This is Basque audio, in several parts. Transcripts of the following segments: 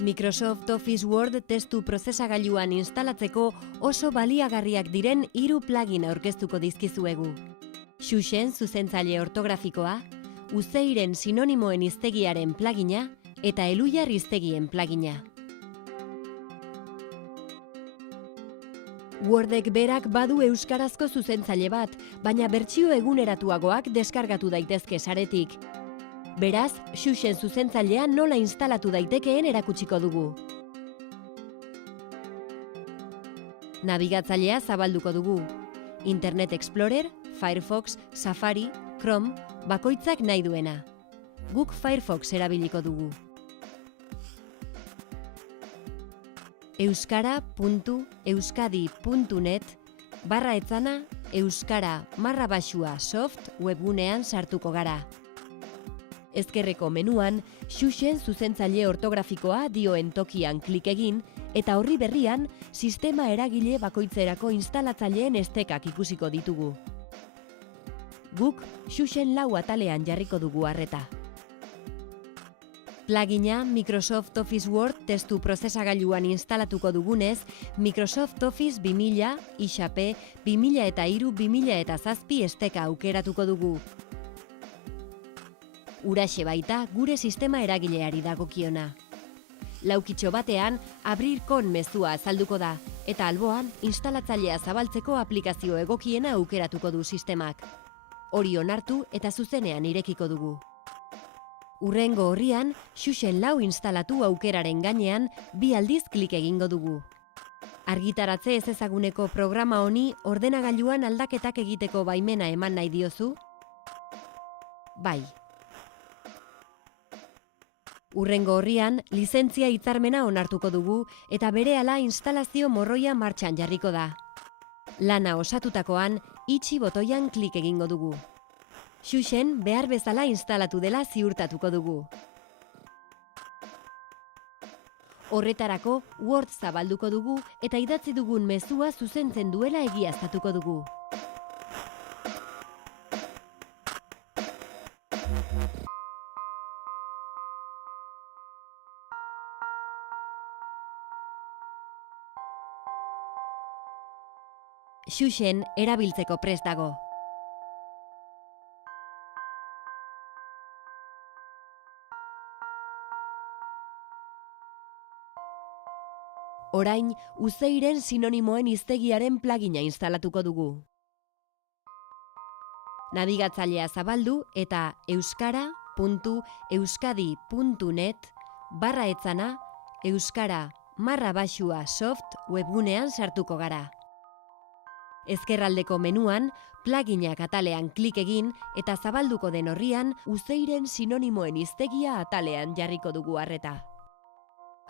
Microsoft Office Word testu prozesagailuan instalatzeko oso baliagarriak diren 3 plugin aurkeztuko dizkizuegu. Xuxen zuzentzaile ortografikoa, Uzeiren sinonimoen hiztegiaren plugina eta Elujar hiztegien plugina. Wordek berak badu euskarazko zuzentzaile bat, baina bertsio eguneratuagoak deskargatu daitezke saretik. Beraz, Xuxen zuzentzailea nola instalatu daitekeen erakutsiko dugu. Nabigatzailea zabalduko dugu. Internet Explorer, Firefox, Safari, Chrome, bakoitzak nahi duena. Guk Firefox erabiliko dugu. euskara.euskadi.net/euskara_soft webgunean sartuko gara. Ezkerreko menuan, Xuxen zuzentzaile ortografikoa dioen tokian klik egin, eta horri berrian, sistema eragile bakoitzerako instalatzaileen estekak ikusiko ditugu. Guk, Xuxen 4 atalean jarriko dugu arreta. Plugina Microsoft Office Word testu prozesagailuan instalatuko dugunez, Microsoft Office 2000, XP, 2003-2007 esteka aukeratuko dugu. Huraxe baita gure sistema eragileari dagokiona. Laukitxo batean, abrir kon mezua azalduko da, eta alboan instalatzailea zabaltzeko aplikazio egokiena aukeratuko du sistemak. Hori onartu eta zuzenean irekiko dugu. Hurrengo horrian, Xuxen 4 instalatu aukeraren gainean 2 aldiz klik egingo dugu. Argitaratze ezezaguneko programa honi ordenagailuan aldaketak egiteko baimena eman nahi diozu? Bai. Hurrengo horrian, lizentzia hitzarmena onartuko dugu eta berehala instalazio morroia martxan jarriko da. Lana osatutakoan, itxi botoian klik egingo dugu. Xuxen behar bezala instalatu dela ziurtatuko dugu. Horretarako, Word zabalduko dugu eta idatzi dugun mezua zuzentzen duela egiaztatuko dugu. Xuxen erabiltzeko prest dago. Orain, Uzeiren sinonimoen hiztegiaren plugina instalatuko dugu. Nabigatzailea zabaldu eta euskara.euskadi.net/euskara_soft webgunean sartuko gara. Ezkerraldeko menuan, pluginak atalean klik egin eta zabalduko den horrian Uzeiren sinonimoen hiztegia atalean jarriko dugu arreta.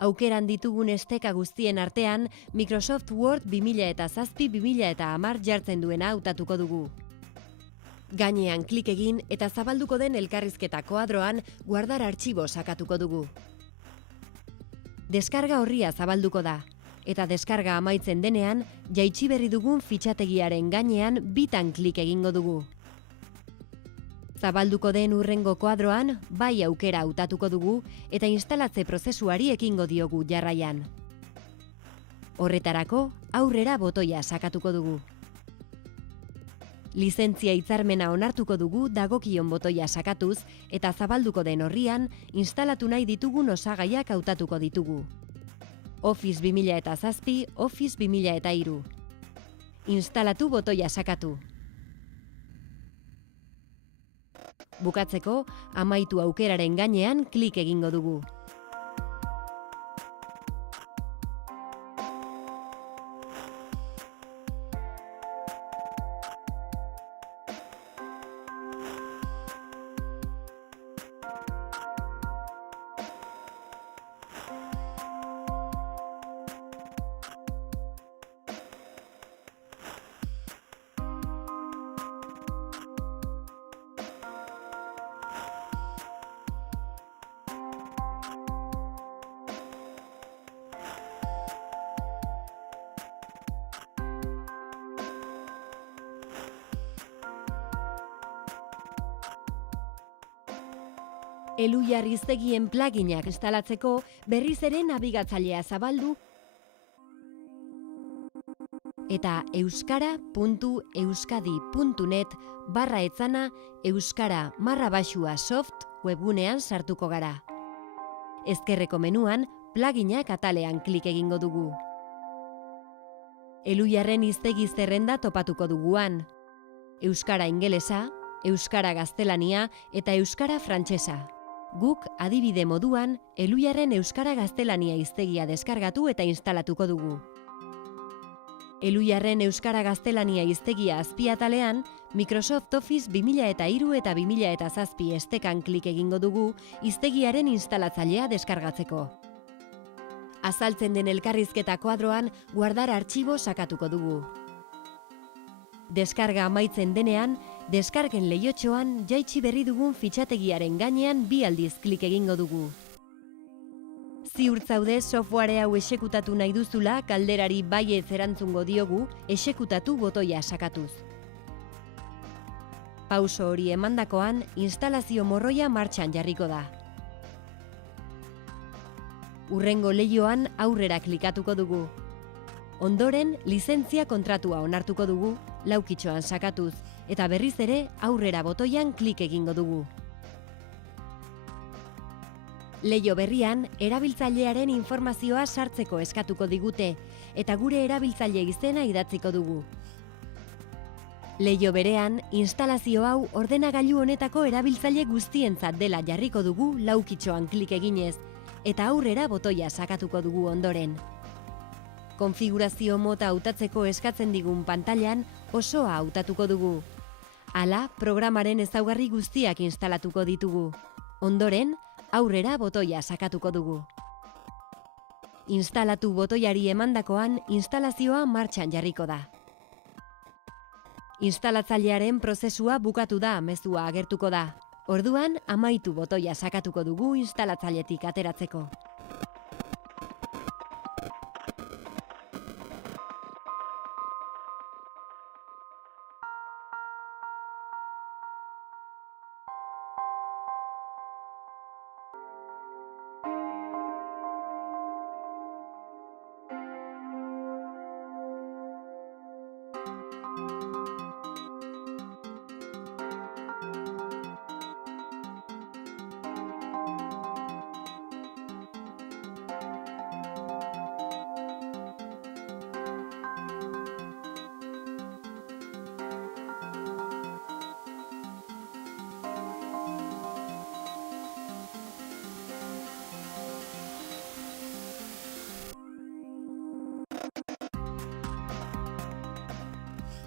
Aukeran ditugun esteka guztien artean, Microsoft Word 2007-2010 jartzen duena hautatuko dugu. Gainean klik egin eta zabalduko den elkarrizketa koadroan guardar artxibo sakatuko dugu. Deskarga horria zabalduko da, eta deskarga amaitzen denean, jaitsi berri dugun fitxategiaren gainean bitan klik egingo dugu. Zabalduko den hurrengo koadroan, bai aukera hautatuko dugu eta instalatze prozesuari ekingo diogu jarraian. Horretarako, aurrera botoia sakatuko dugu. Lizentzia hitzarmena onartuko dugu dagokion botoia sakatuz eta zabalduko den horrian, instalatu nahi ditugun osagaiak hautatuko ditugu. Office 2007, Office 2003. Instalatu botoia sakatu. Bukatzeko, amaitu aukeraren gainean klik egingo dugu. Elujar hiztegien pluginak instalatzeko berriz ere nabigatzailea zabaldu eta euskara.euskadi.net/euskara_soft webgunean sartuko gara. Ezkerreko menuan pluginak atalean klik egingo dugu. Elujarren hiztegi zerrenda topatuko duguan. Euskara ingelesa, euskara gaztelania eta euskara frantsesa. Guk adibide moduan Elujarren euskara gaztelania hiztegia deskargatu eta instalatuko dugu. Elujarren euskara gaztelania hiztegia azpiatalean Microsoft Office 2003 eta 2007 estekan klik egingo dugu hiztegiaren instalatzailea deskargatzeko. Azaltzen den elkarrizketa kuadroan guardar artxibo sakatuko dugu. Deskarga amaitzen denean, deskargen leihotxoan jaitsi berri dugun fitxategiaren gainean 2 aldiz klik egingo dugu. Ziur zaude software hau exekutatu nahi duzula galderari baietz erantzungo diogu exekutatu botoia sakatuz. Pauso hori emandakoan instalazio morroia martxan jarriko da. Hurrengo leihoan aurrera klikatuko dugu. Ondoren, lizentzia kontratua onartuko dugu, laukitxoan sakatuz, eta berriz ere aurrera botoian klik egingo dugu. Leiho berrian, erabiltzailearen informazioa sartzeko eskatuko digute, eta gure erabiltzaile izena idatziko dugu. Leiho berean, instalazio hau ordenagailu honetako erabiltzaile guztientzat dela jarriko dugu laukitxoan klik eginez, eta aurrera botoia sakatuko dugu ondoren. Konfigurazio mota hautatzeko eskatzen digun pantailan osoa hautatuko dugu. Hala, programaren ezaugarri guztiak instalatuko ditugu. Ondoren, aurrera botoia sakatuko dugu. Instalatu botoiari emandakoan instalazioa martxan jarriko da. Instalatzailearen prozesua bukatu da mezua agertuko da. Orduan, amaitu botoia sakatuko dugu instalatzailetik ateratzeko.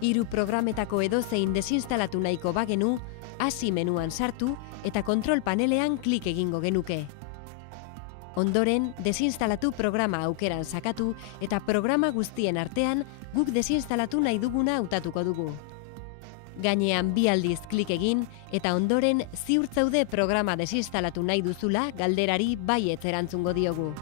Hiru programetako edozein desinstalatu nahiko bagenu, hasi menuan sartu eta kontrol panelean klik egingo genuke. Ondoren, desinstalatu programa aukeran sakatu eta programa guztien artean guk desinstalatu nahi duguna hautatuko dugu. Gainean 2 aldiz klik egin eta ondoren ziur zaude programa desinstalatu nahi duzula galderari baietz erantzungo diogu.